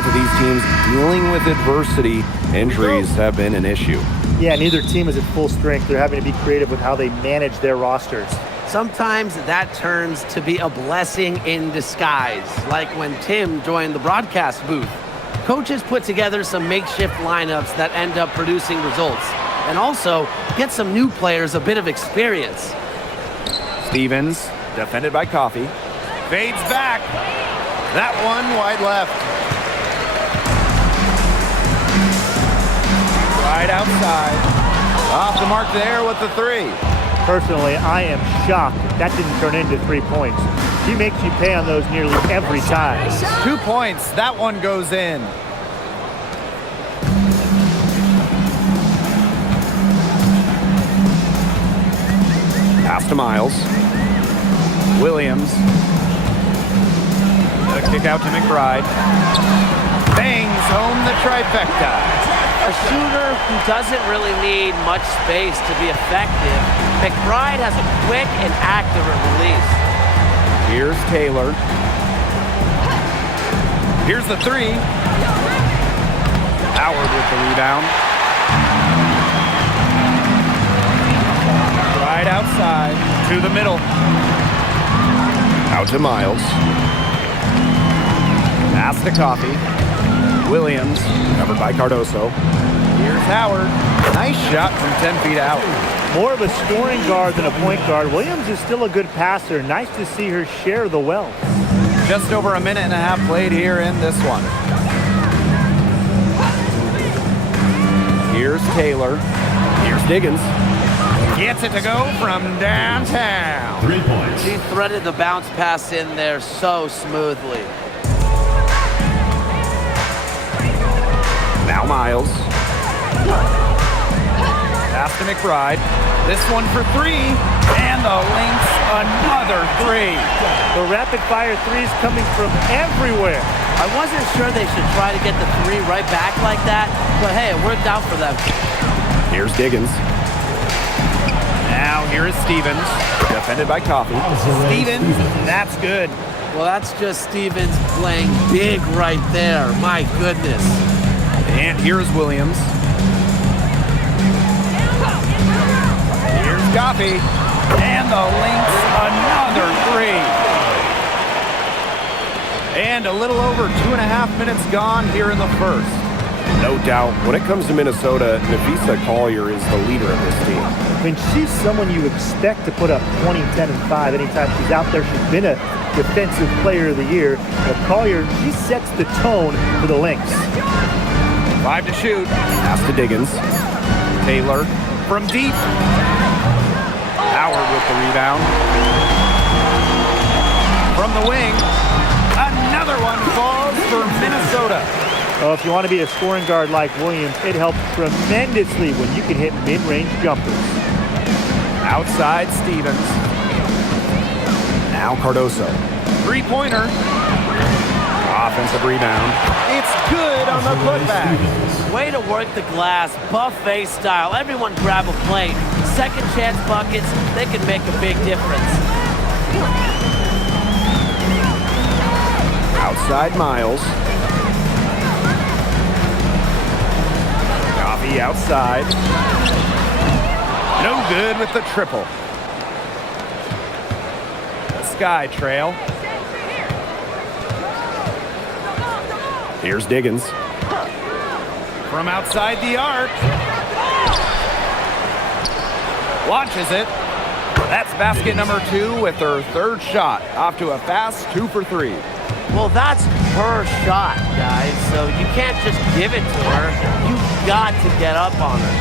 both of these teams dealing with adversity. Injuries have been an issue. Yeah, neither team is at full strength. They're having to be creative with how they manage their rosters. Sometimes that turns to be a blessing in disguise, like when Tim joined the broadcast booth. Coaches put together some makeshift lineups that end up producing results, and also get some new players a bit of experience. Stevens, defended by Coffey. Fades back. That one wide left. Right outside. Off the mark there with the three. Personally, I am shocked that didn't turn into 3 points. She makes you pay on those nearly every time. 2 points. That one goes in. Pass to Miles. Williams. A kick out to McBride. Bangs home the trifecta. A shooter who doesn't really need much space to be effective, McBride has a quick and accurate release. Here's Taylor. Here's the three. Howard with the rebound. Right outside to the middle. Out to Miles. Pass to Coffey. Williams, covered by Cardoso. Here's Howard. Nice shot from 10 feet out. More of a scoring guard than a point guard. Williams is still a good passer. Nice to see her share the wealth. Just over a minute and a half played here in this one. Here's Taylor. Here's Diggins. Gets it to go from downtown. 3 points. She threaded the bounce pass in there so smoothly. Now Miles. Pass to McBride. This one for three. And the Lynx, another three. The rapid-fire threes coming from everywhere. I wasn't sure they should try to get the three right back like that, but hey, it worked out for them. Here's Diggins. Now here is Stevens. Defended by Coffey. Stevens, that's good. Well, that's just Stevens playing big right there. My goodness. And here's Williams. Here's Coffey. And the Lynx, another three. And a little over 2.5 minutes gone here in the first. No doubt, when it comes to Minnesota, Nafisa Collier is the leader of this team. I mean, she's someone you expect to put up 20, 10, and 5 anytime she's out there. She's been a defensive player of the year. But Collier, she sets the tone for the Lynx. 5 to shoot. Pass to Diggins. Taylor from deep. Howard with the rebound. From the wing. Another one falls for Minnesota. Oh, if you want to be a scoring guard like Williams, it helps tremendously when you can hit mid-range jumpers. Outside Stevens. Now Cardoso. Three-pointer. Offensive rebound. It's good on the putback. Way to work the glass, buffet style. Everyone grab a plate. Second chance buckets, they can make a big difference. Outside Miles. Coffey outside. No good with the triple. The Sky Trail. Here's Diggins. From outside the arc. Launches it. That's basket number 2 with her third shot. Off to a fast 2 for 3. Well, that's her shot, guys, so you can't just give it to her. You've got to get up on her.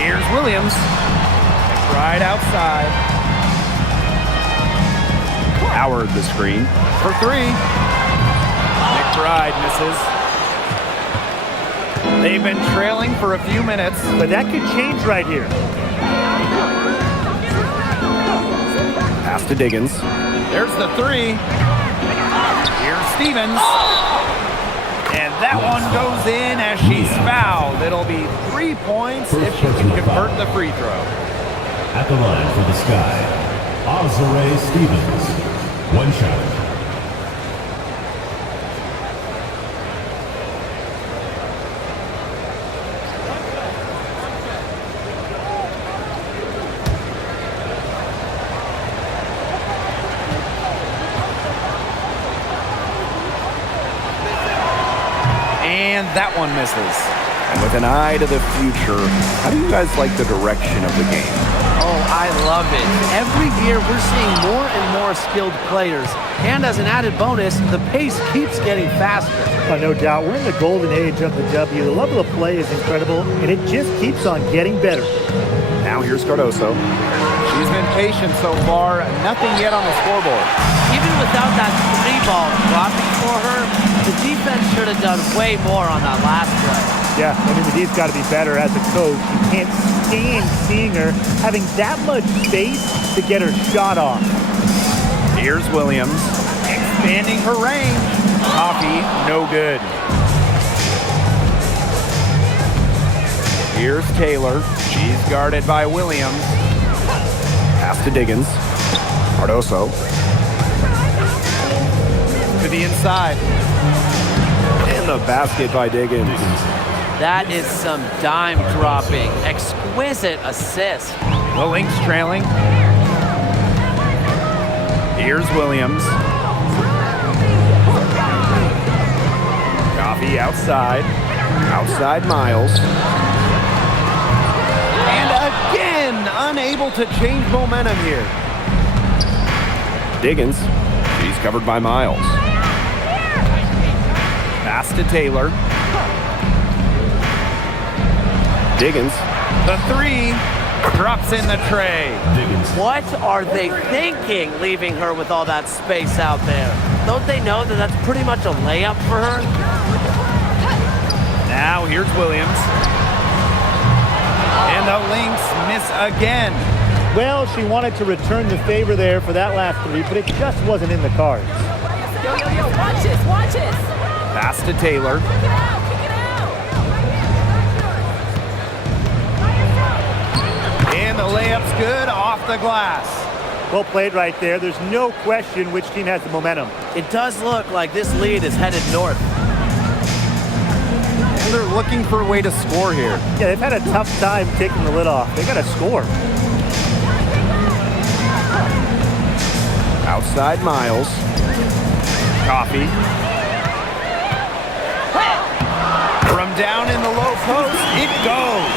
Here's Williams. Right outside. Howard the screen. For 3. McBride misses. They've been trailing for a few minutes. But that could change right here. Pass to Diggins. There's the 3. Here's Stevens. And that one goes in as she's fouled. It'll be 3 points if she can convert the free throw. At the line for the Sky, Azare Stevens. 1 shot. And that one misses. And with an eye to the future, how do you guys like the direction of the game? Oh, I love it. Every year we're seeing more and more skilled players. And as an added bonus, the pace keeps getting faster. Oh, no doubt. We're in the golden age of the W. The level of play is incredible, and it just keeps on getting better. Now here's Cardoso. She's been patient so far. Nothing yet on the scoreboard. Even without that 3-ball dropping for her, the defense should have done way more on that last play. Yeah, I mean, the D's got to be better as a coach. You can't stand seeing her having that much space to get her shot off. Here's Williams, expanding her range. Coffee, no good. Here's Taylor. She's guarded by Williams. Pass to Diggins. Cardoso. To the inside. And the basket by Diggins. That is some dime dropping. Exquisite assist. The Lynx trailing. Here's Williams. Coffee outside. Outside Miles. And again, unable to change momentum here. Diggins. She's covered by Miles. Pass to Taylor. Diggins. The 3 drops in the tray. What are they thinking, leaving her with all that space out there? Don't they know that that's pretty much a layup for her? Now here's Williams. And the Lynx miss again. Well, she wanted to return the favor there for that last 3, but it just wasn't in the cards. Yo, watch this, watch this. Pass to Taylor. Kick it out, kick it out. And the layup's good off the glass. Well played right there. There's no question which team has the momentum. It does look like this lead is headed north. And they're looking for a way to score here. Yeah, they've had a tough time taking the lid off. They got to score. Outside Miles. Coffee. From down in the low post, it goes.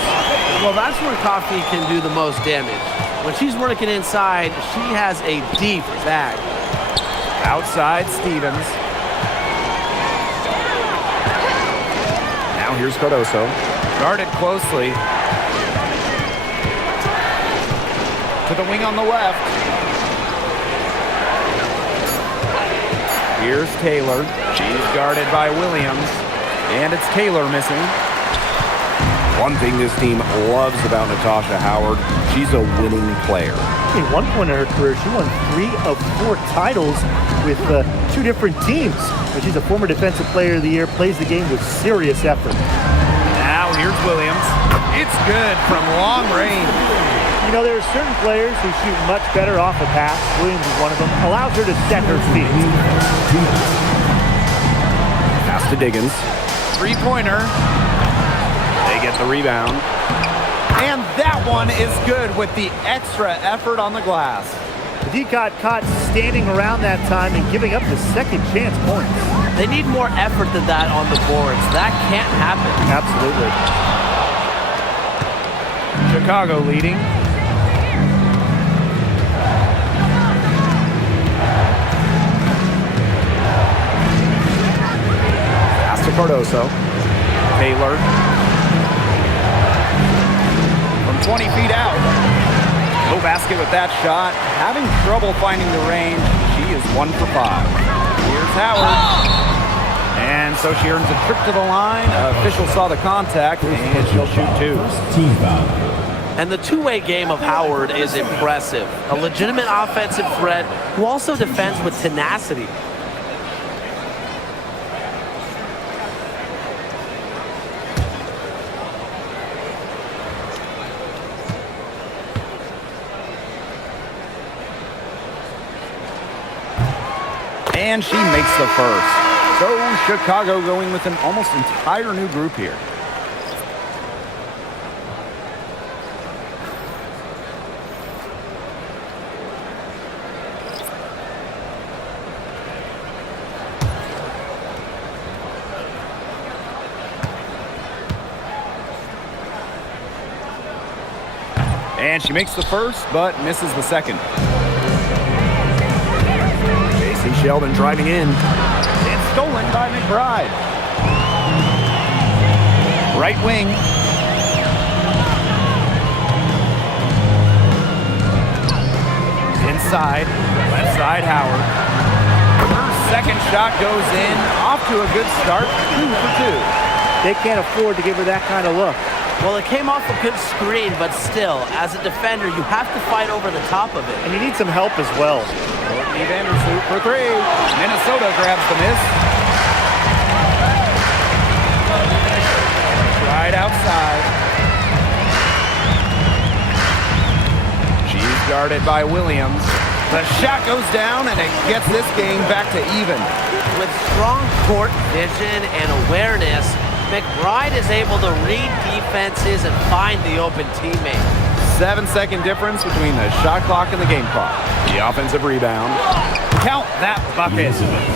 Well, that's where Coffee can do the most damage. When she's working inside, she has a deep bag. Outside Stevens. Now here's Cardoso. Guarded closely. To the wing on the left. Here's Taylor. She's guarded by Williams. And it's Taylor missing. One thing this team loves about Natasha Howard, she's a winning player. At one point in her career, she won 3 of 4 titles with 2 different teams. But she's a former Defensive Player of the Year, plays the game with serious effort. Now here's Williams. It's good from long range. You know, there are certain players who shoot much better off a pass. Williams is one of them. Allows her to set her feet. Pass to Diggins. 3-pointer. They get the rebound. And that one is good with the extra effort on the glass. The D got caught standing around that time and giving up the second chance points. They need more effort than that on the boards. That can't happen. Absolutely. Chicago leading. Pass to Cardoso. Taylor. From 20 feet out. No basket with that shot. Having trouble finding the range. She is 1 for 5. Here's Howard. And so she earns a trip to the line. Official saw the contact, and she'll shoot 2. Team foul. And the two-way game of Howard is impressive. A legitimate offensive threat who also defends with tenacity. And she makes the first. So Chicago going with an almost entire new group here. And she makes the first, but misses the second. J.C. Sheldon driving in. It's stolen by McBride. Right wing. Inside. Left side, Howard. Her second shot goes in. Off to a good start. 2 for 2. They can't afford to give her that kind of look. Well, it came off a good screen, but still, as a defender, you have to fight over the top of it. And you need some help as well. Courtney Vandersloot for 3. Minnesota grabs the miss. Right outside. She's guarded by Williams. The shot goes down, and it gets this game back to even. With strong court vision and awareness, McBride is able to read defenses and find the open teammate. 7-second difference between the shot clock and the game clock. The offensive rebound. Count that bucket.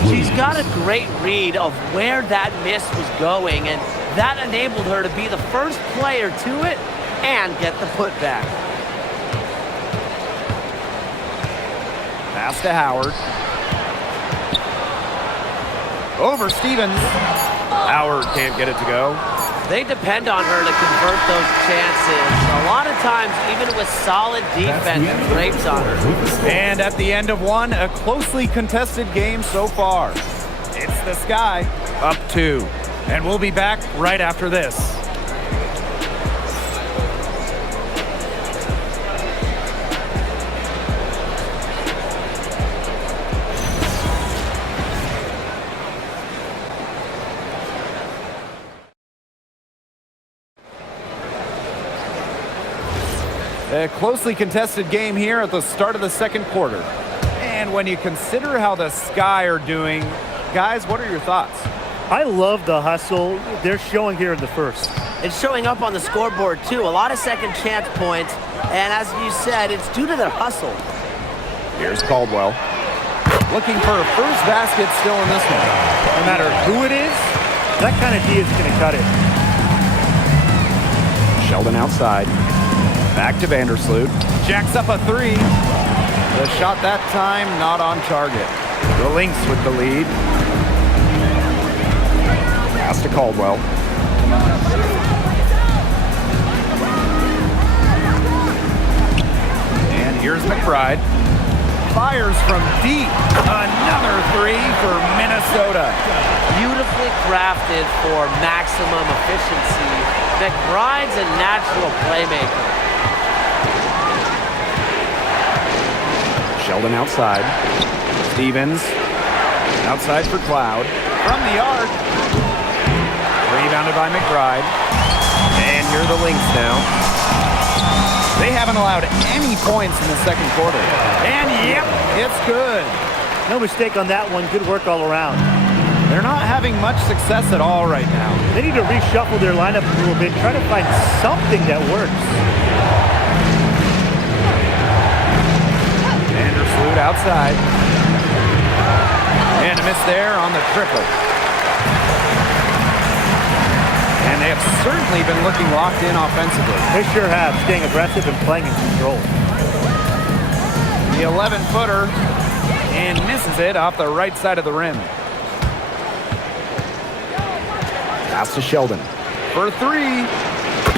She's got a great read of where that miss was going, and that enabled her to be the first player to it and get the putback. Pass to Howard. Over Stevens. Howard can't get it to go. They depend on her to convert those chances. A lot of times, even with solid defense, it drapes on her. And at the end of one, a closely contested game so far. It's the Sky up 2. And we'll be back right after this. A closely contested game here at the start of the second quarter. And when you consider how the Sky are doing, guys, what are your thoughts? I love the hustle they're showing here in the first. It's showing up on the scoreboard, too. A lot of second chance points. And as you said, it's due to their hustle. Here's Caldwell. Looking for a first basket still in this one. No matter who it is, that kind of D is going to cut it. Sheldon outside. Back to Vandersloot. Jacks up a 3. The shot that time not on target. The Lynx with the lead. Pass to Caldwell. And here's McBride. Fires from deep. Another 3 for Minnesota. Beautifully crafted for maximum efficiency. McBride's a natural playmaker. Sheldon outside. Stevens. Outside for Cloud. From the arc. Rebounded by McBride. And here are the Lynx now. They haven't allowed any points in the second quarter. And yep, it's good. No mistake on that one. Good work all around. They're not having much success at all right now. They need to reshuffle their lineup a little bit, try to find something that works. Vandersloot outside. And a miss there on the triple. And they have certainly been looking locked in offensively. They sure have, staying aggressive and playing in control. The 11-footer and misses it off the right side of the rim. Pass to Sheldon. For 3.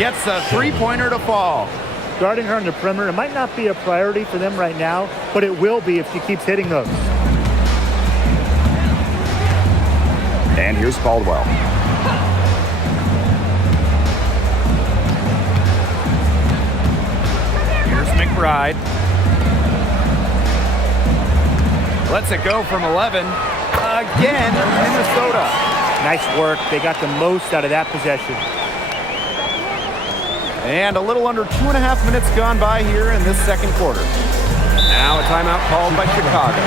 Gets a 3-pointer to fall. Guarding her on the perimeter, it might not be a priority for them right now, but it will be if she keeps hitting those. And here's Caldwell. Here's McBride. Lets it go from 11. Again, Minnesota. Nice work. They got the most out of that possession. And a little under 2.5 minutes gone by here in this second quarter. Now a timeout called by Chicago.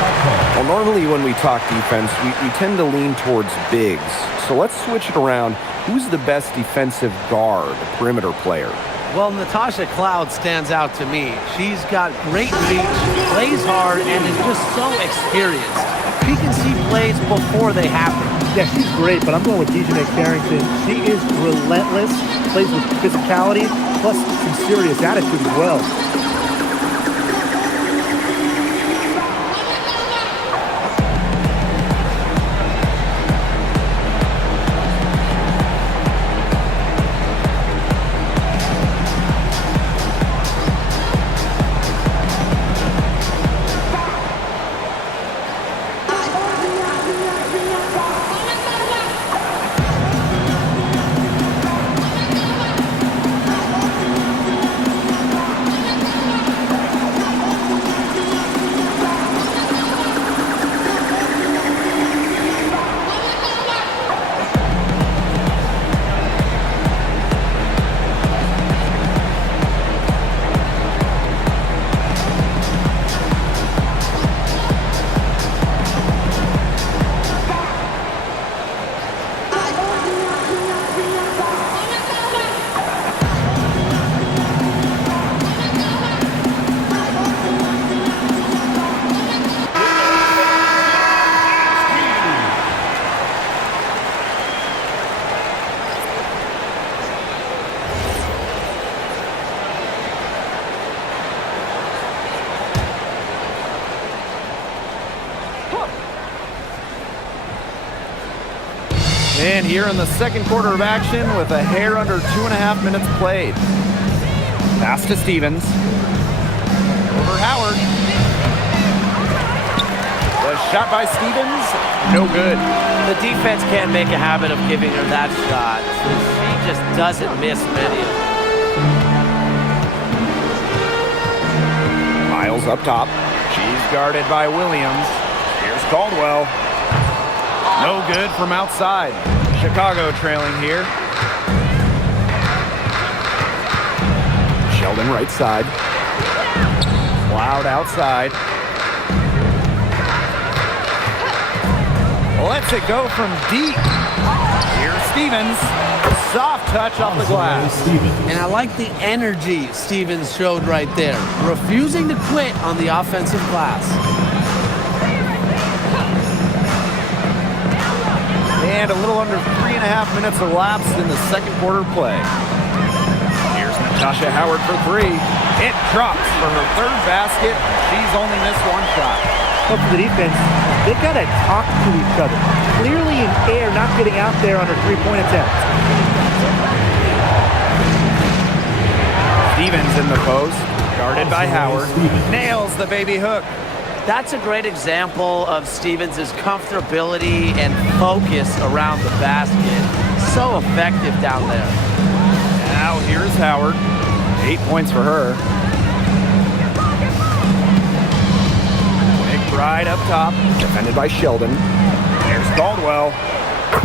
Well, normally when we talk defense, we tend to lean towards bigs. So let's switch it around. Who's the best defensive guard, perimeter player? Well, Natasha Cloud stands out to me. She's got great reach, plays hard, and is just so experienced. She can see plays before they happen. Yeah, she's great, but I'm going with DJ Carrington. She is relentless, plays with physicality, plus some serious attitude as well. And here in the second quarter of action with a hair under 2.5 minutes played. Pass to Stevens. Over Howard. The shot by Stevens, no good. The defense can't make a habit of giving her that shot. She just doesn't miss many of them. Miles up top. She's guarded by Williams. Here's Caldwell. No good from outside. Chicago trailing here. Sheldon right side. Cloud outside. Lets it go from deep. Here's Stevens. Soft touch off the glass. And I like the energy Stevens showed right there, refusing to quit on the offensive glass. And a little under 3.5 minutes elapsed in the second quarter play. Here's Natasha Howard for three. It drops for her third basket. She's only missed one shot. But for the defense, they got to talk to each other. Clearly in air, not getting out there on her three-point attempt. Stevens in the post, guarded by Howard. Nails the baby hook. That's a great example of Stevens' comfortability and focus around the basket. So effective down there. Now here's Howard. 8 points for her. McBride up top. Defended by Sheldon. Here's Caldwell.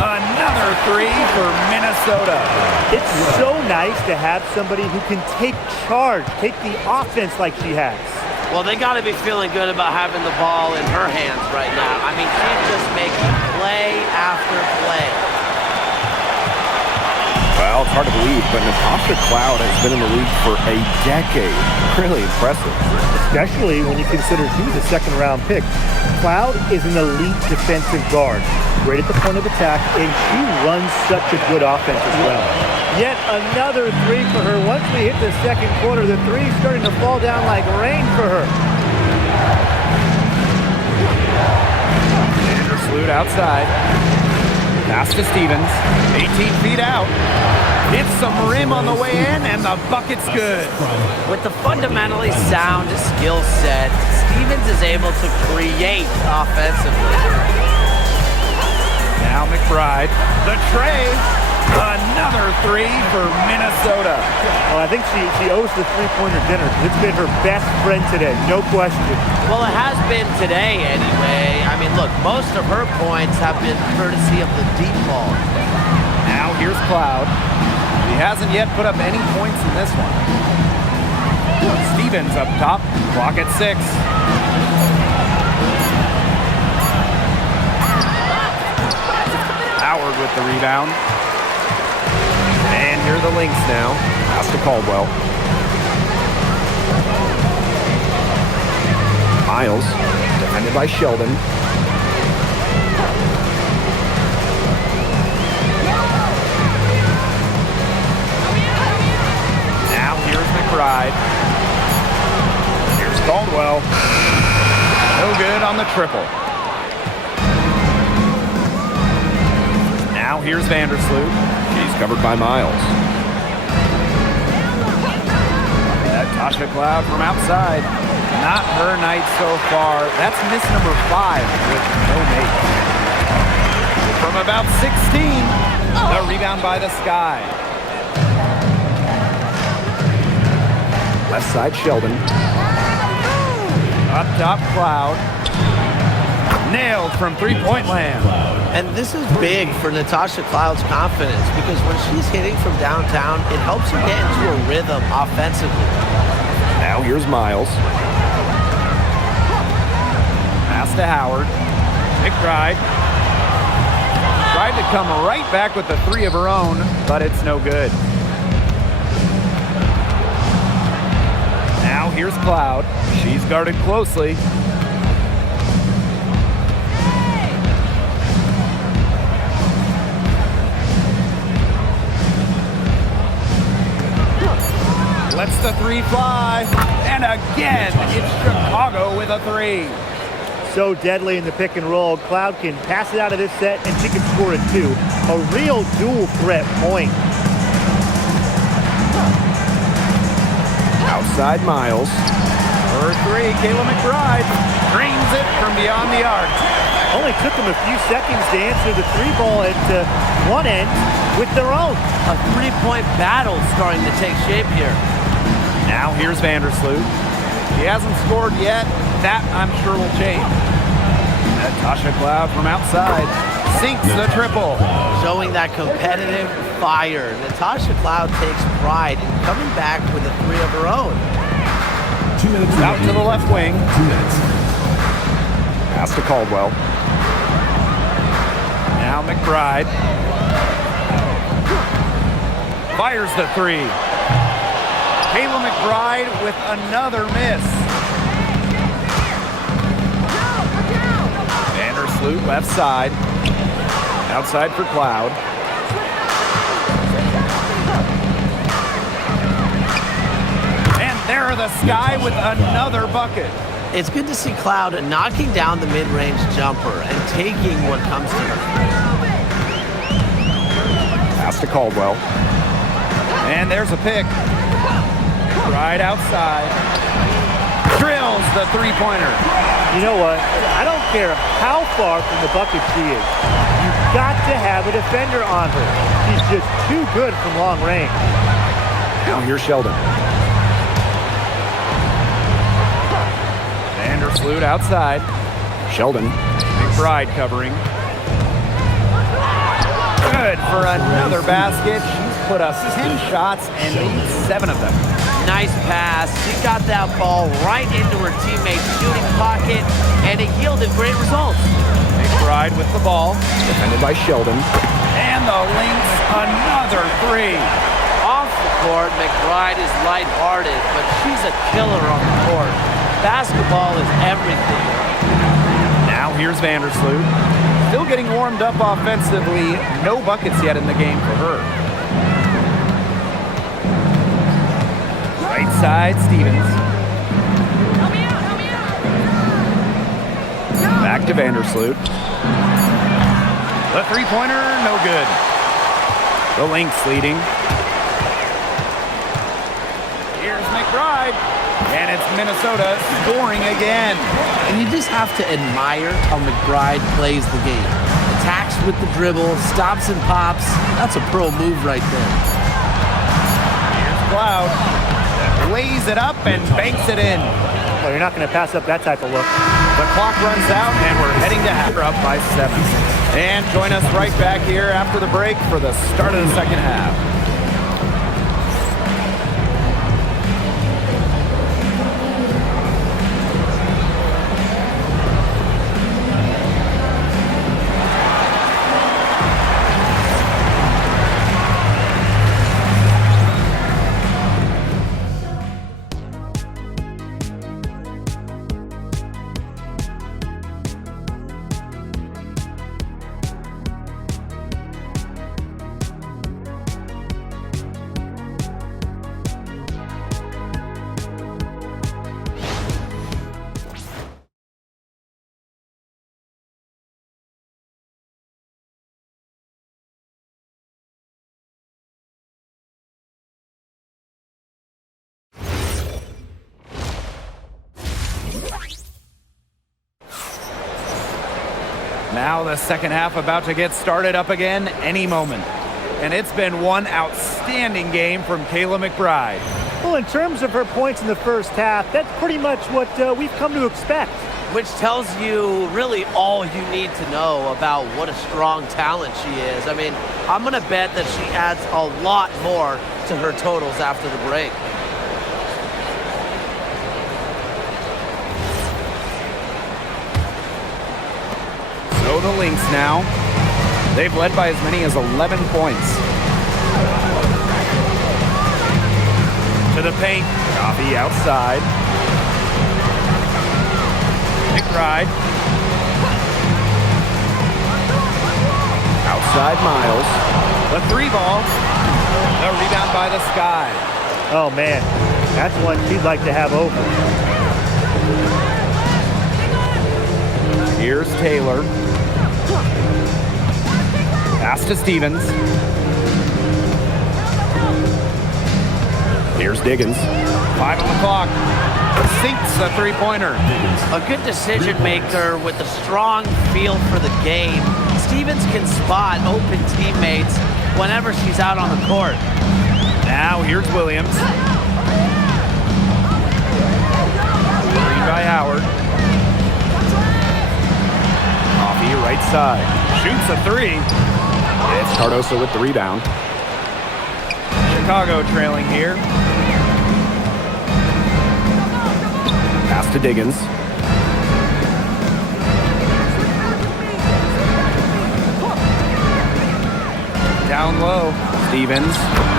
Another three for Minnesota. It's so nice to have somebody who can take charge, take the offense like she has. Well, they got to be feeling good about having the ball in her hands right now. I mean, she's just making play after play. Well, it's hard to believe, but Natasha Cloud has been in the league for a decade. Really impressive. Especially when you consider she was a second-round pick. Cloud is an elite defensive guard. Great at the point of attack, and she runs such a good offense as well. Yet another three for her. Once we hit the second quarter, the three's starting to fall down like rain for her. Vandersloot outside. Pass to Stevens. 18 feet out. Hits some rim on the way in, and the bucket's good. With the fundamentally sound skill set, Stevens is able to create offensively. Now McBride. The tray. Another three for Minnesota. Well, I think she owes the three-pointer dinner. It's been her best friend today, no question. Well, it has been today anyway. I mean, look, most of her points have been courtesy of the deep ball. Now here's Cloud. He hasn't yet put up any points in this one. Stevens up top. Clock at 6. Howard with the rebound. And here are the Lynx now. Pass to Caldwell. Miles, defended by Sheldon. Now here's McBride. Here's Caldwell. No good on the triple. Now here's Vandersloot. She's covered by Miles. Natasha Cloud from outside. Not her night so far. That's miss number 5 with no make. From about 16, the rebound by the Sky. Left side, Sheldon. Up top, Cloud. Nailed from three-point land. And this is big for Natasha Cloud's confidence because when she's hitting from downtown, it helps her get into a rhythm offensively. Now here's Miles. Pass to Howard. McBride. Tried to come right back with the three of her own, but it's no good. Now here's Cloud. She's guarded closely. Lets the three fly. And again, it's Chicago with a three. so deadly in the pick and roll. Cloud can pass it out of this set, and she can score it too. A real dual threat point. Outside Miles. For three, Kayla McBride drains it from beyond the arc. Only took them a few seconds to answer the three ball at one end with their own. A three-point battle starting to take shape here. Now here's Vandersloot. He hasn't scored yet. That, I'm sure, will change. Natasha Cloud from outside sinks the triple. Showing that competitive fire. Natasha Cloud takes pride in coming back with a three of her own. 2 minutes. Out to the left wing. 2 minutes. Pass to Caldwell. Now McBride fires the three. Kayla McBride with another miss. Vandersloot left side. Outside for Cloud. And there the Sky with another bucket. It's good to see Cloud knocking down the mid-range jumper and taking what comes to her. Pass to Caldwell. And there's a pick. Right outside. Drills the three-pointer. You know what? I don't care how far from the bucket she is. You've got to have a defender on her. She's just too good from long range. Now here's Sheldon. Vandersloot outside. Sheldon. McBride covering. Good for another basket. She's put up 10 shots and made 7 of them. Nice pass. She got that ball right into her teammate's shooting pocket, and it yielded great results. McBride with the ball. Defended by Sheldon. And the Lynx another three. Off the court, McBride is lighthearted, but she's a killer on the court. Basketball is everything. Now here's Vandersloot. Still getting warmed up offensively. No buckets yet in the game for her. Right side, Stevens. Help me out, help me out. Back to Vandersloot. The three-pointer, no good. The Lynx leading. Here's McBride. And it's Minnesota scoring again. And you just have to admire how McBride plays the game. Attacks with the dribble, stops and pops. That's a pro move right there. Here's Cloud. Lays it up and banks it in. Well, you're not going to pass up that type of look. The clock runs out and we're heading to half. We're up by 7. And join us right back here after the break for the start of the second half. Now the second half about to get started up again any moment. And it's been one outstanding game from Kayla McBride. Well, in terms of her points in the first half, that's pretty much what we've come to expect. Which tells you really all you need to know about what a strong talent she is. I mean, I'm going to bet that she adds a lot more to her totals after the break. So the Lynx now. They've led by as many as 11 points. To the paint. Coffee outside. McBride. Outside Miles. The three ball. The rebound by the Sky. Oh, man. That's one she'd like to have over. Here's Taylor. Pass to Stevens. Here's Diggins. 5 on the clock. Sinks a three-pointer. A good decision maker with a strong feel for the game. Stevens can spot open teammates whenever she's out on the court. Now here's Williams. Screen by Howard. Coffee right side. Shoots a three. It's Cardoso with the rebound. Chicago trailing here. Pass to Diggins. Down low. Stevens.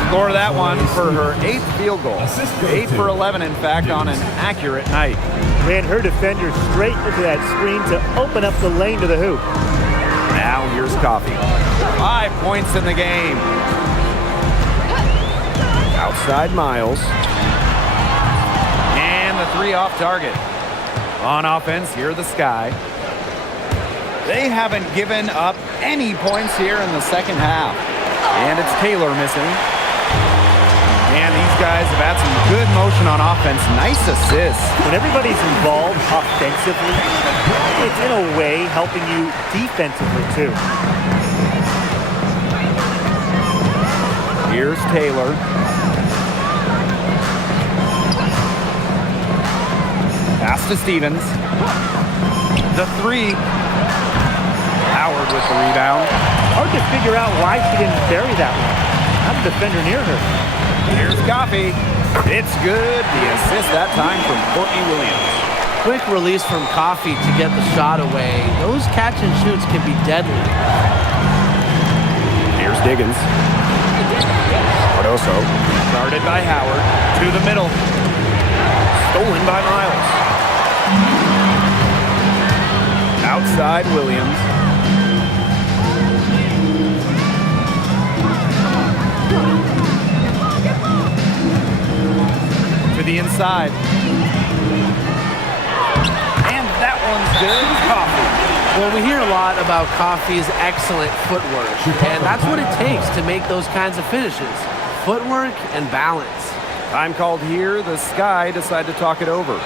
Score that one for her 8th field goal. 8 for 11, in fact, on an accurate night. Ran her defender straight into that screen to open up the lane to the hoop. Now here's Coffee. 5 points in the game. Outside Miles. And the three off target. On offense, here the Sky. They haven't given up any points here in the second half. And it's Taylor missing. And these guys have had some good motion on offense. Nice assist. When everybody's involved offensively, it's in a way helping you defensively too. Here's Taylor. Pass to Stevens. The three. Howard with the rebound. Hard to figure out why she didn't bury that one. Not a defender near her. Here's Coffee. It's good. The assist that time from Courtney Williams. Quick release from Coffee to get the shot away. Those catch and shoots can be deadly. Here's Diggins. Cardoso. Guarded by Howard. To the middle. Stolen by Miles. Outside Williams. To the inside. And that one's good. Coffee. Well, we hear a lot about Coffee's excellent footwork, and that's what it takes to make those kinds of finishes. Footwork and balance. Time called here. The Sky decide to talk it over.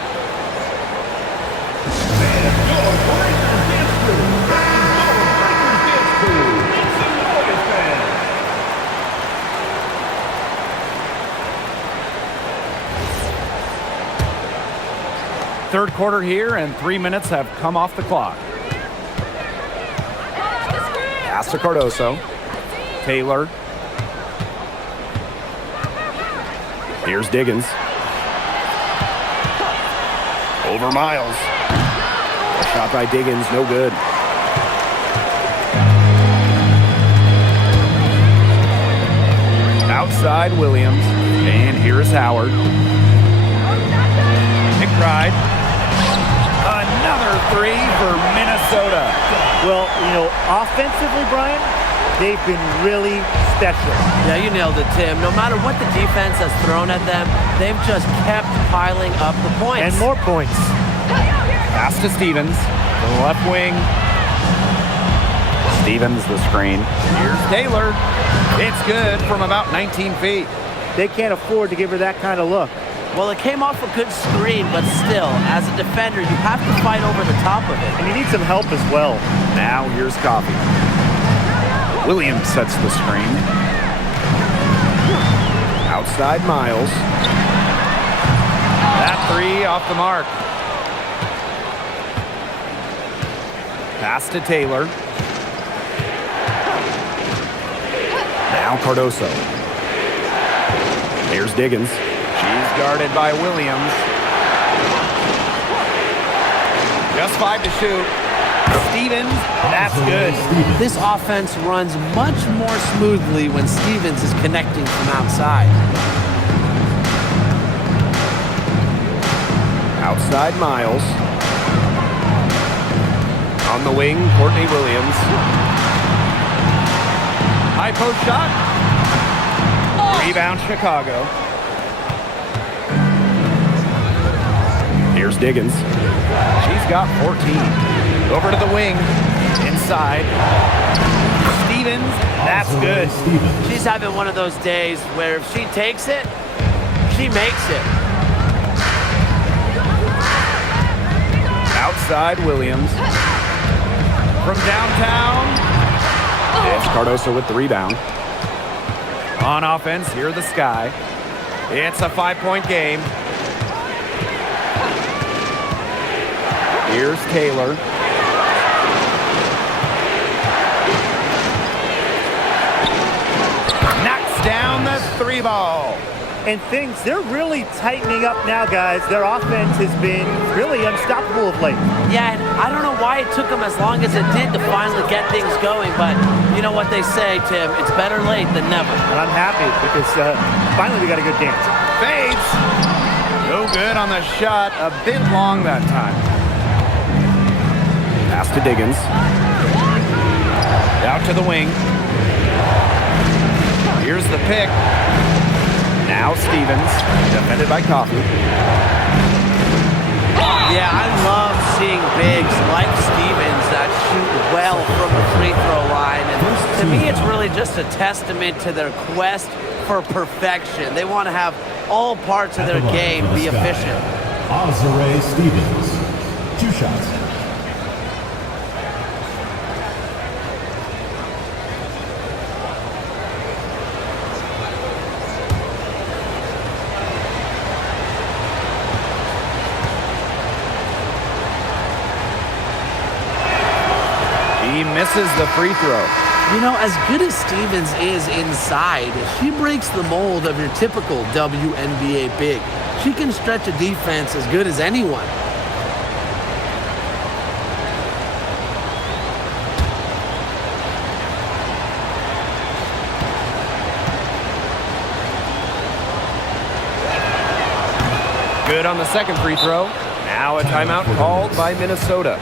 Third quarter here, and 3 minutes have come off the clock. Pass to Cardoso. Taylor. Here's Diggins. Over Miles. A shot by Diggins, no good. Outside Williams. And here's Howard. McBride. Another three for Minnesota. Well, you know, offensively, Brian, they've been really special. Yeah, you nailed it, Tim. No matter what the defense has thrown at them, they've just kept piling up the points. And more points. Pass to Stevens. The left wing. Stevens the screen. Here's Taylor. It's good from about 19 feet. They can't afford to give her that kind of look. Well, it came off a good screen, but still, as a defender, you have to fight over the top of it. And you need some help as well. Now here's Coffee. Williams sets the screen. Outside Miles. That three off the mark. Pass to Taylor. Now Cardoso. Here's Diggins. She's guarded by Williams. Just 5 to shoot. Stevens, that's good. This offense runs much more smoothly when Stevens is connecting from outside. Outside Miles. On the wing, Courtney Williams. High post shot. Rebound Chicago. Here's Diggins. She's got 14. Over to the wing. Inside. Stevens. That's good. She's having one of those days where if she takes it, she makes it. Outside Williams. From downtown. It's Cardoso with the rebound. On offense, here the Sky. It's a 5-point game. Here's Taylor. Knocks down the 3 ball. And they're really tightening up now, guys. Their offense has been really unstoppable of late. Yeah, and I don't know why it took them as long as it did to finally get things going, but you know what they say, Tim, it's better late than never. And I'm happy because finally we got a good dance. Fades. No good on the shot. A bit long that time. Pass to Diggins. Out to the wing. Here's the pick. Now Stevens, defended by Coffey. Yeah, I love seeing bigs like Stevens that shoot well from the free throw line. And to me, it's really just a testament to their quest for perfection. They want to have all parts of their game be efficient. Azare Stevens, 2 shots. He misses the free throw. You know, as good as Stevens is inside, she breaks the mold of your typical WNBA big. She can stretch a defense as good as anyone. Good on the second free throw. Now a timeout called by Minnesota.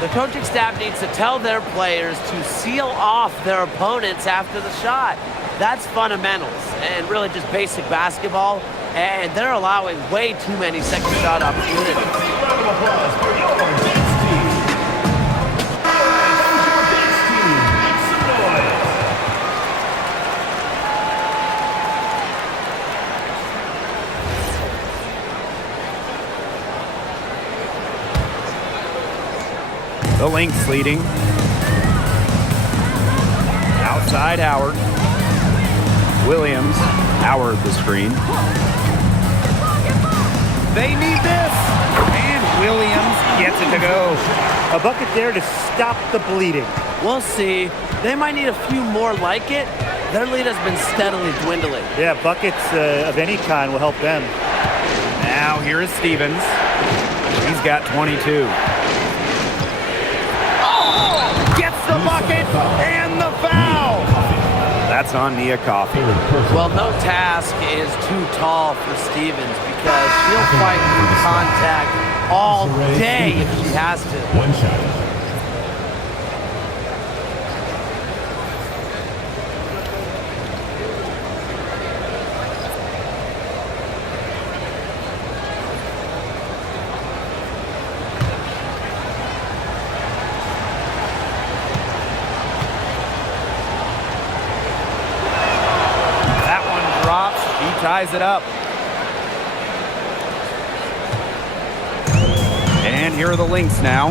The coaching staff needs to tell their players to seal off their opponents after the shot. That's fundamentals and really just basic basketball, and they're allowing way too many second shot opportunities. Round of applause for your dance team. Your dance team, make some noise. The Lynx leading. Outside Howard. Williams. Howard the screen. They need this. And Williams gets it to go. A bucket there to stop the bleeding. We'll see. They might need a few more like it. Their lead has been steadily dwindling. Yeah, buckets of any kind will help them. Now here is Stevens. He's got 22. Gets the bucket and the foul. That's on Nia Coffey. Well, no task is too tall for Stevens because she'll fight for contact all day if she has to. 1 shot. Ties it up. And here are the Lynx now.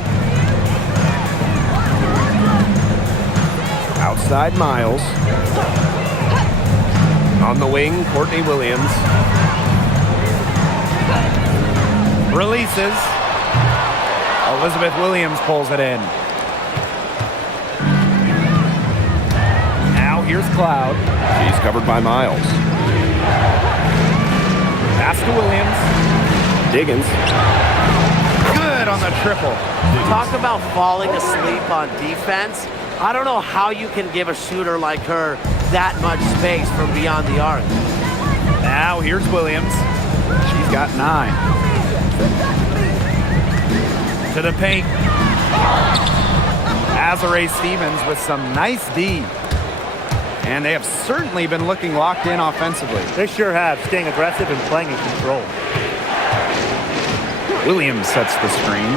Outside Miles. On the wing, Courtney Williams. Releases. Elizabeth Williams pulls it in. Now here's Cloud. She's covered by Miles. Pass to Williams. Diggins. Good on the triple. Talk about falling asleep on defense. I don't know how you can give a shooter like her that much space from beyond the arc. Now here's Williams. She's got 9. To the paint. Azare Stevens with some nice D. And they have certainly been looking locked in offensively. They sure have, staying aggressive and playing in control. Williams sets the screen.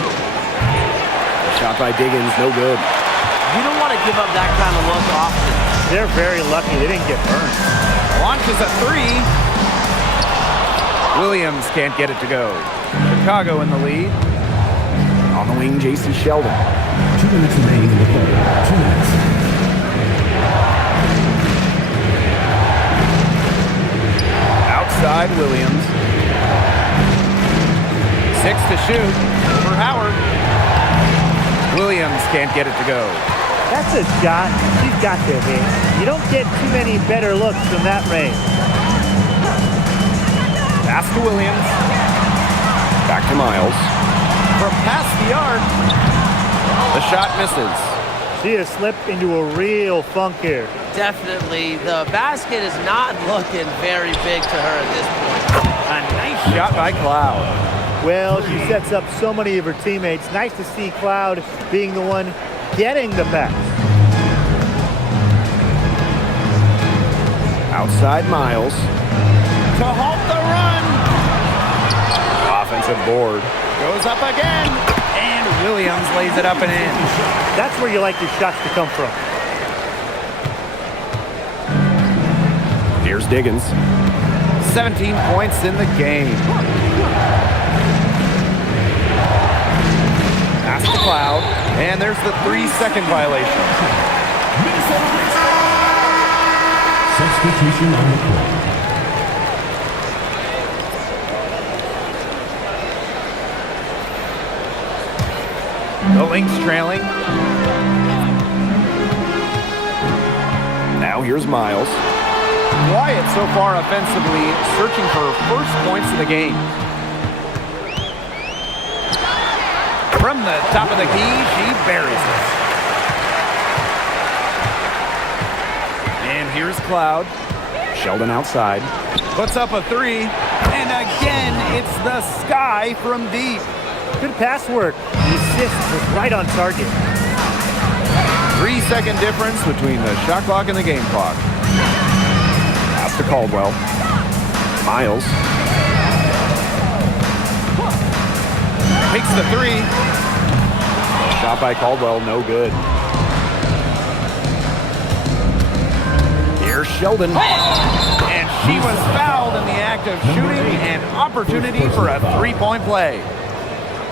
Shot by Diggins, no good. You don't want to give up that kind of look often. They're very lucky they didn't get burned. Launches a three. Williams can't get it to go. Chicago in the lead. On the wing, J.C. Sheldon. 2 minutes remaining in the quarter. 2 minutes. Outside Williams. 6 to shoot for Howard. Williams can't get it to go. That's a shot she's got there, man. You don't get too many better looks from that range. Pass to Williams. Back to Miles. From past the arc. The shot misses. She has slipped into a real funk here. Definitely. The basket is not looking very big to her at this point. A nice shot by Cloud. Well, she sets up so many of her teammates. Nice to see Cloud being the one getting the pass. Outside Miles. To halt the run. Offensive board. Goes up again. And Williams lays it up and in. That's where you like your shots to come from. Here's Diggins. 17 points in the game. Pass to Cloud. And there's the 3-second violation. Minnesota Lynx. Substitution on the court. The Lynx trailing. Now here's Miles. Wyatt so far offensively searching for first points of the game. From the top of the key, she buries it. And here's Cloud. Sheldon outside. Puts up a three. And again, it's the sky from deep. Good pass work. The assist was right on target. 3-second difference between the shot clock and the game clock. Pass to Caldwell. Miles. Takes the three. Shot by Caldwell, no good. Here's Sheldon. And she was fouled in the act of shooting, an opportunity for a three-point play.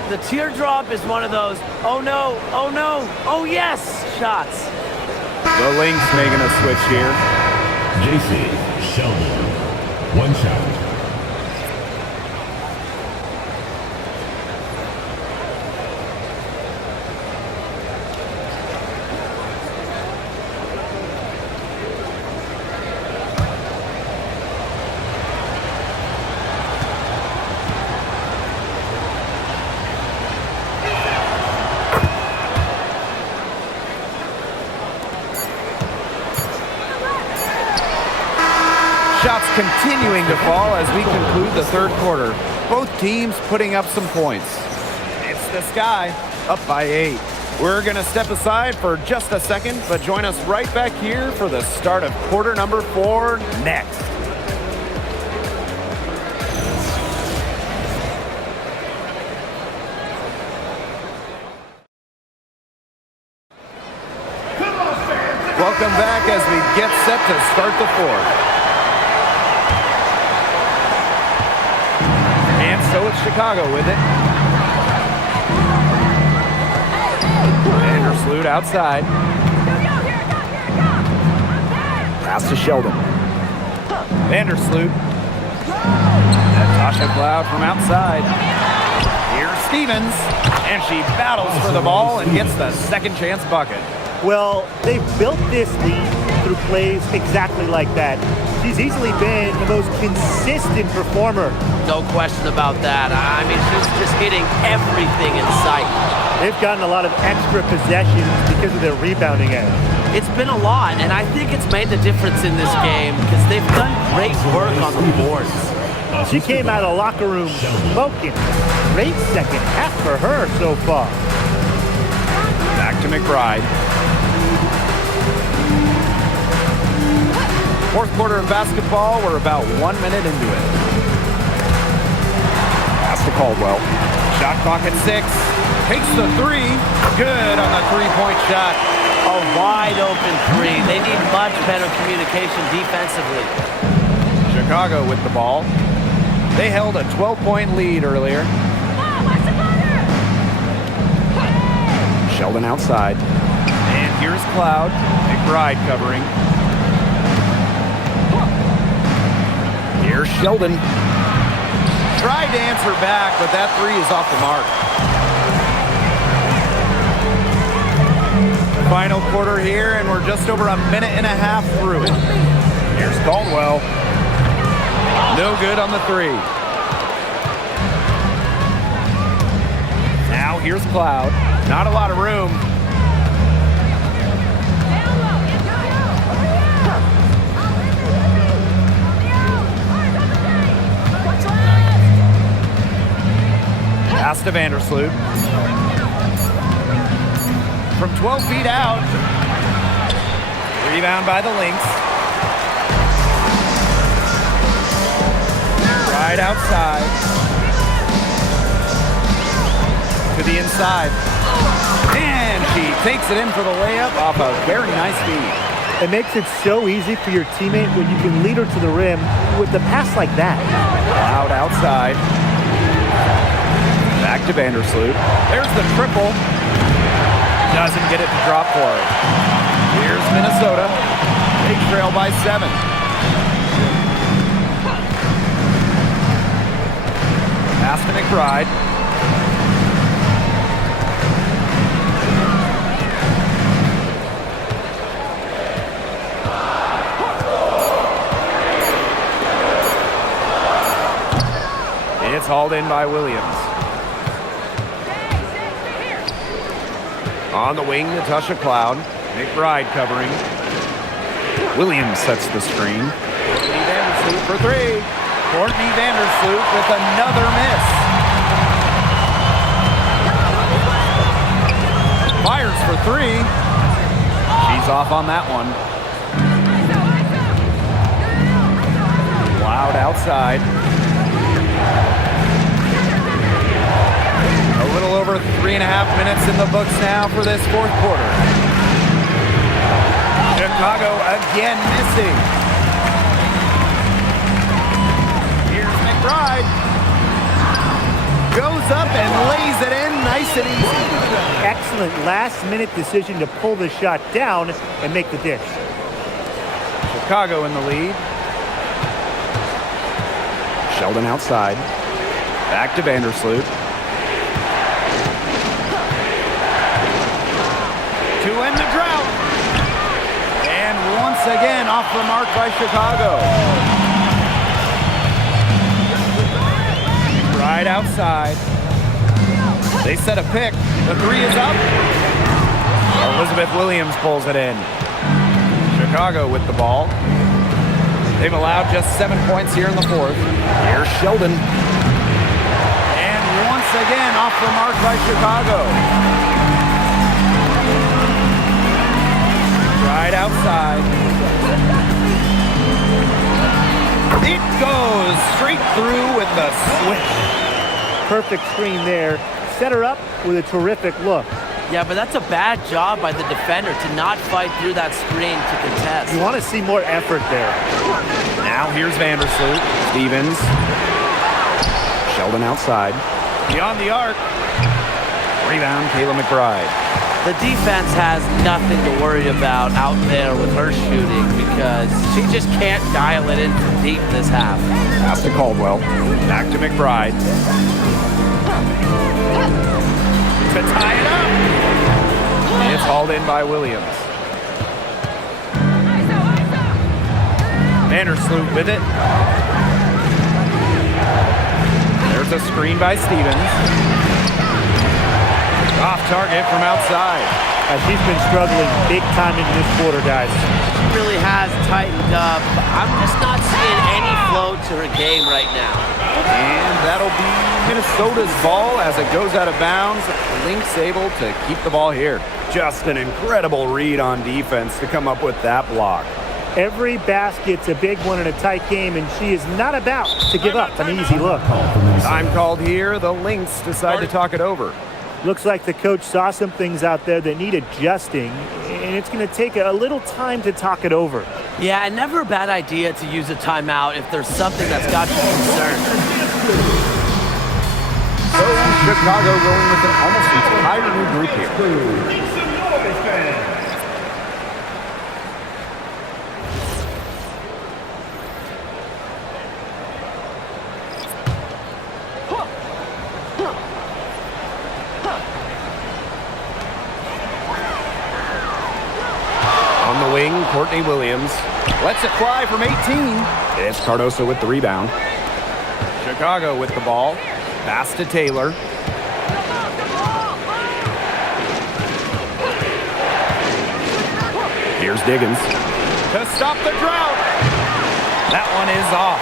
The teardrop is one of those, oh no, oh yes shots. The Lynx making a switch here. J.C. Sheldon. 1 shot. Shots continuing to fall as we conclude the third quarter. Both teams putting up some points. It's the Sky, up by 8. We're going to step aside for just a second, but join us right back here for the start of quarter number 4 next. Welcome back as we get set to start the fourth. And so it's Chicago with it. Vandersloot outside. Pass to Sheldon. Vandersloot. Natasha Cloud from outside. Here's Stevens. And she battles for the ball and gets the second chance bucket. Well, they've built this lead through plays exactly like that. She's easily been the most consistent performer. No question about that. I mean, she's just hitting everything in sight. They've gotten a lot of extra possessions because of their rebounding edge. It's been a lot, and I think it's made the difference in this game because they've done great work on the boards. She came out of the locker room smoking. Great second half for her so far. Back to McBride. Fourth quarter of basketball, we're about 1 minute into it. Pass to Caldwell. Shot clock at 6. Takes the three. Good on the three-point shot. A wide open three. They need much better communication defensively. Chicago with the ball. They held a 12-point lead earlier. Sheldon outside. And here's Cloud. McBride covering. Here's Sheldon. Tried to answer back, but that three is off the mark. Final quarter here, and we're just over a minute and a half through it. Here's Caldwell. No good on the three. Now here's Cloud. Not a lot of room. Pass to Vandersloot. From 12 feet out. Rebound by the Lynx. Right outside. To the inside. And she takes it in for the layup off a very nice feed. It makes it so easy for your teammate when you can lead her to the rim with a pass like that. Cloud outside. Back to Vandersloot. There's the triple. Doesn't get it to drop for her. Here's Minnesota. They trail by 7. Pass to McBride. It's hauled in by Williams. On the wing, Natasha Cloud. McBride covering. Williams sets the screen. Courtney Vandersloot for three. Courtney Vandersloot with another miss. Fires for three. She's off on that one. Cloud outside. A little over 3.5 minutes in the books now for this fourth quarter. Chicago again missing. Here's McBride. Goes up and lays it in nice and easy. Excellent last-minute decision to pull the shot down and make the dish. Chicago in the lead. Sheldon outside. Back to Vandersloot. To end the drought. And once again off the mark by Chicago. Right outside. They set a pick. The three is up. Elizabeth Williams pulls it in. Chicago with the ball. They've allowed just 7 points here in the fourth. Here's Sheldon. And once again off the mark by Chicago. Right outside. It goes straight through with the switch. Perfect screen there. Set her up with a terrific look. Yeah, but that's a bad job by the defender to not fight through that screen to contest. You want to see more effort there. Now here's Vandersloot. Stevens. Sheldon outside. Beyond the arc. Rebound, Kayla McBride. The defense has nothing to worry about out there with her shooting because she just can't dial it in from deep this half. Pass to Caldwell. Back to McBride. To tie it up. It's hauled in by Williams. Vandersloot with it. There's a screen by Stevens. Off target from outside. She's been struggling big time in this quarter, guys. She really has tightened up. I'm just not seeing any flow to her game right now. And that'll be Minnesota's ball as it goes out of bounds. Lynx able to keep the ball here. Just an incredible read on defense to come up with that block. Every basket's a big one in a tight game, and she is not about to give up an easy look. Time called here. The Lynx decide to talk it over. Looks like the coach saw some things out there that need adjusting, and it's going to take a little time to talk it over. Yeah, and never a bad idea to use a timeout if there's something that's got you concerned. So Chicago going with an almost entire new group here. On the wing, Courtney Williams lets it fly from 18. It's Cardoso with the rebound. Chicago with the ball. Pass to Taylor. Here's Diggins. To stop the drought. That one is off.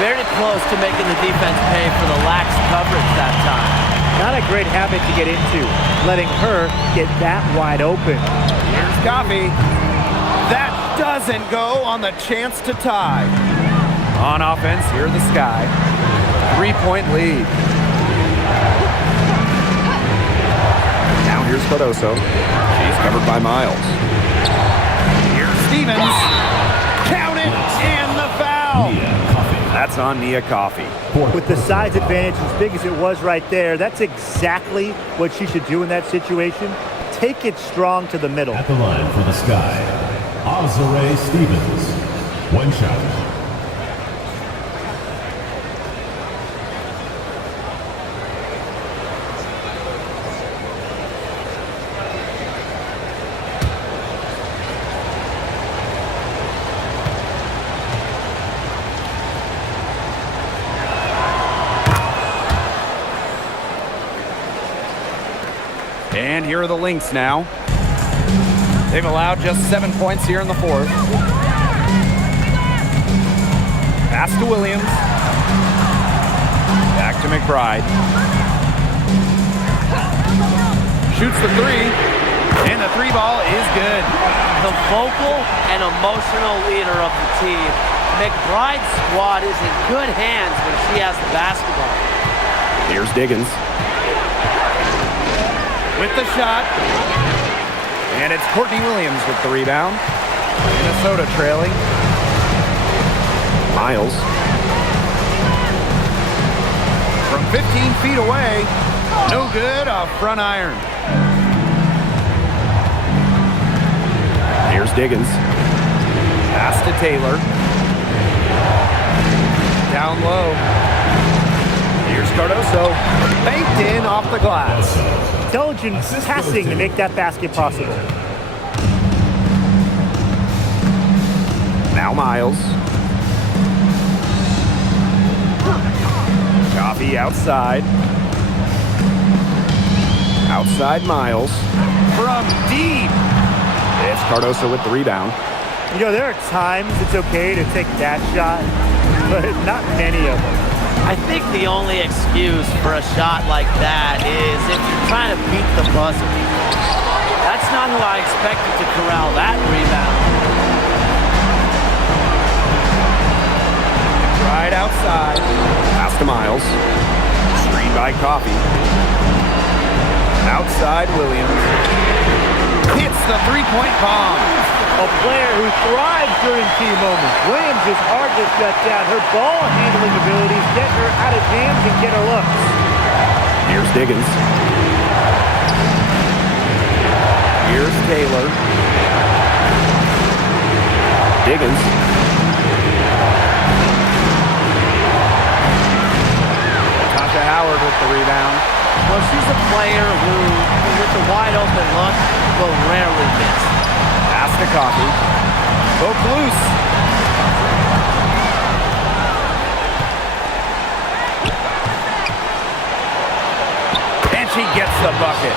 Very close to making the defense pay for the lax coverage that time. Not a great habit to get into, letting her get that wide open. Here's Coffee. That doesn't go on the chance to tie. On offense, here are the Sky. 3-point lead. Now here's Cardoso. She's covered by Miles. Here's Stevens. Count it, and the foul. That's on Nia Coffey. With the size advantage as big as it was right there, that's exactly what she should do in that situation. Take it strong to the middle. At the line for the Sky, Azare Stevens. One shot. And here are the Lynx now. They've allowed just 7 points here in the fourth. Pass to Williams. Back to McBride. Shoots the three. And the three ball is good. The vocal and emotional leader of the team, McBride's squad is in good hands when she has the basketball. Here's Diggins. With the shot. And it's Courtney Williams with the rebound. Minnesota trailing. Miles. From 15 feet away. No good, a front iron. Here's Diggins. Pass to Taylor. Down low. Here's Cardoso. Banked in off the glass. Intelligent passing to make that basket possible. Now Miles. Coffee outside. Outside Miles. From deep. It's Cardoso with the rebound. You know, there are times it's okay to take that shot, but not many of them. I think the only excuse for a shot like that is if you're trying to beat the buzzer. That's not who I expected to corral that rebound. Right outside. Pass to Miles. Screen by Coffee. Outside Williams. Hits the three-point bomb. A player who thrives during key moments. Williams is hard to shut down. Her ball handling abilities get her out of jams and get her looks. Here's Diggins. Here's Taylor. Diggins. Tasha Howard with the rebound. Well, she's a player who, with a wide open look, will rarely miss. Pass to Coffee. Poke loose. And she gets the bucket.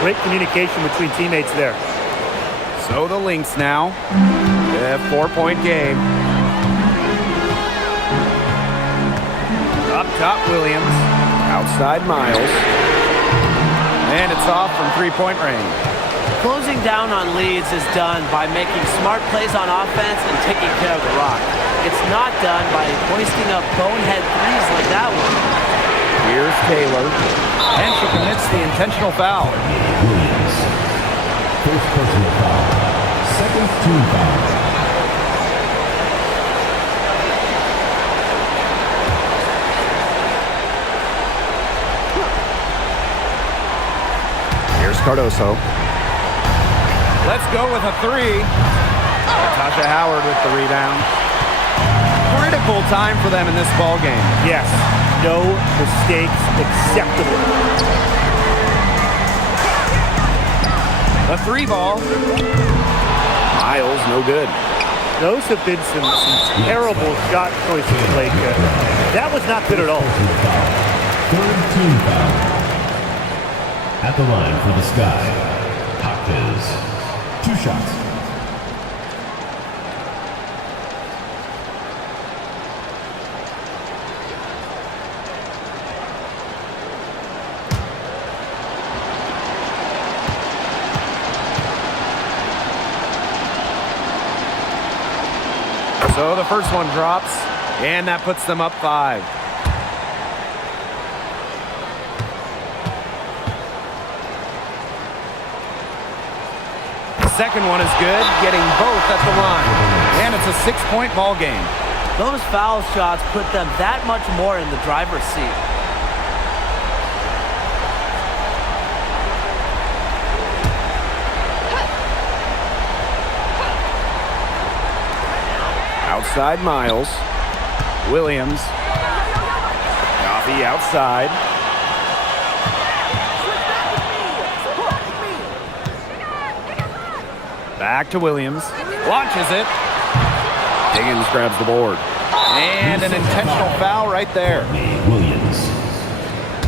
Great communication between teammates there. So the Lynx now. A 4-point game. Up top, Williams. Outside Miles. And it's off from three-point range. Closing down on leads is done by making smart plays on offense and taking care of the rock. It's not done by hoisting up bonehead threes like that one. Here's Taylor. And she commits the intentional foul. Williams. First personal foul. Second team foul. Here's Cardoso. Let's go with a three. Natasha Howard with the rebound. Critical time for them in this ball game. Yes, no mistakes acceptable. A three ball. Miles, no good. Those have been some terrible shot choices, Blake. That was not good at all. Third team foul. At the line for the Sky, Hopkins. 2 shots. So the first one drops, and that puts them up 5. The second one is good, getting both at the line. And it's a 6-point ball game. Those foul shots put them that much more in the driver's seat. Outside Miles. Williams. Coffee outside. Back to Williams. Launches it. Higgins grabs the board. And an intentional foul right there. Williams.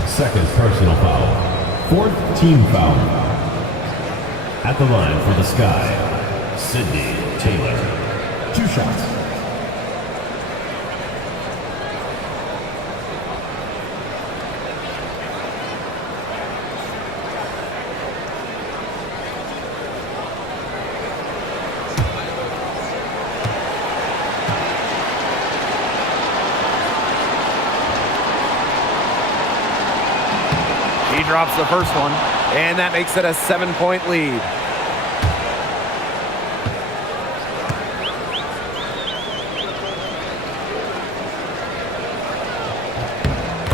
Second personal foul. Fourth team foul. At the line for the Sky, Sydney Taylor. 2 shots. He drops the first one, and that makes it a 7-point lead.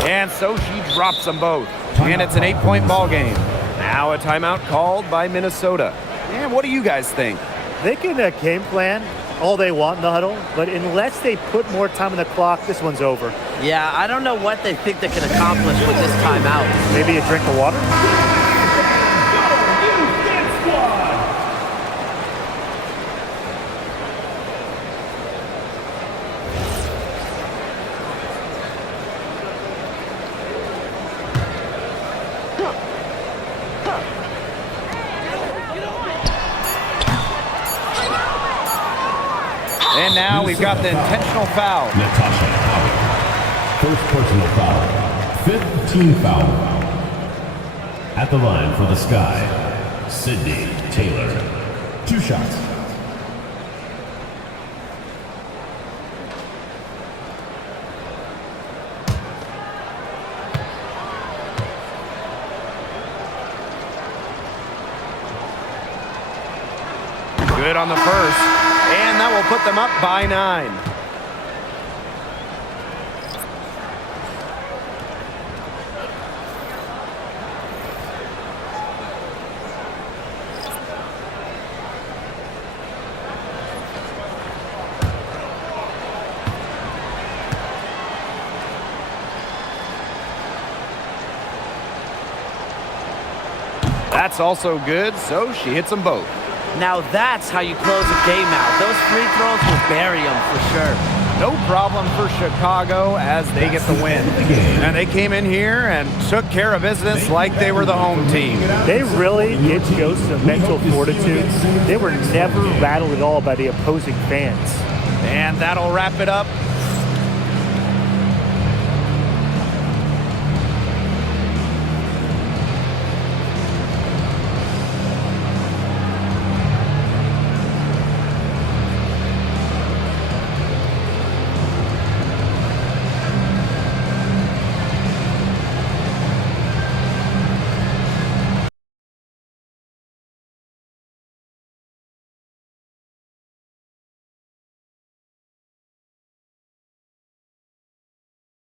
And so she drops them both. And it's an 8-point ball game. Now a timeout called by Minnesota. And what do you guys think? They can game plan all they want in the huddle, but unless they put more time on the clock, this one's over. Yeah, I don't know what they think they can accomplish with this timeout. Maybe a drink of water? And now we've got the intentional foul. Natasha Howard. First personal foul. Fifth team foul. At the line for the Sky, Sydney Taylor. 2 shots. Good on the first. And that will put them up by 9. That's also good, so she hits them both. Now that's how you close a game out. Those free throws will bury them for sure. No problem for Chicago as they get the win. And they came in here and took care of business like they were the home team. They really did show some mental fortitude. They were never rattled at all by the opposing fans. And that'll wrap it up